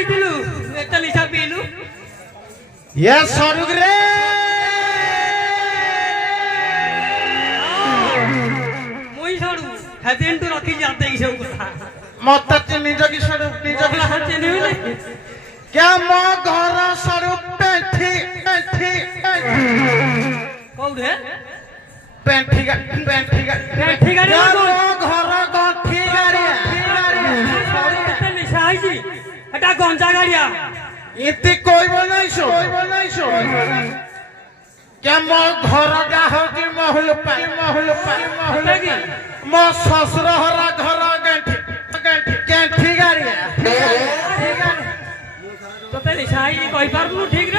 आइतिलु एत निशा पीलु ये सरुग रे मुई सडू हदेन तू रखी जाते ही सब कथा मत निज की सरुग निज की हाथे नेले क्या मो घर सरुग पेठी पेठी कौ रे पेठी पेठी गाड़ी क्या मो घर गठी गाड़ी एत निशा आइजी एटा गंजा गाड़िया इति कोई बनाइसो क्या मो घर का होगी महल पाई मो ससुर हरा घर गंठी गाड़ी तो ते निशा आइजी कहि पारलु ठीक रे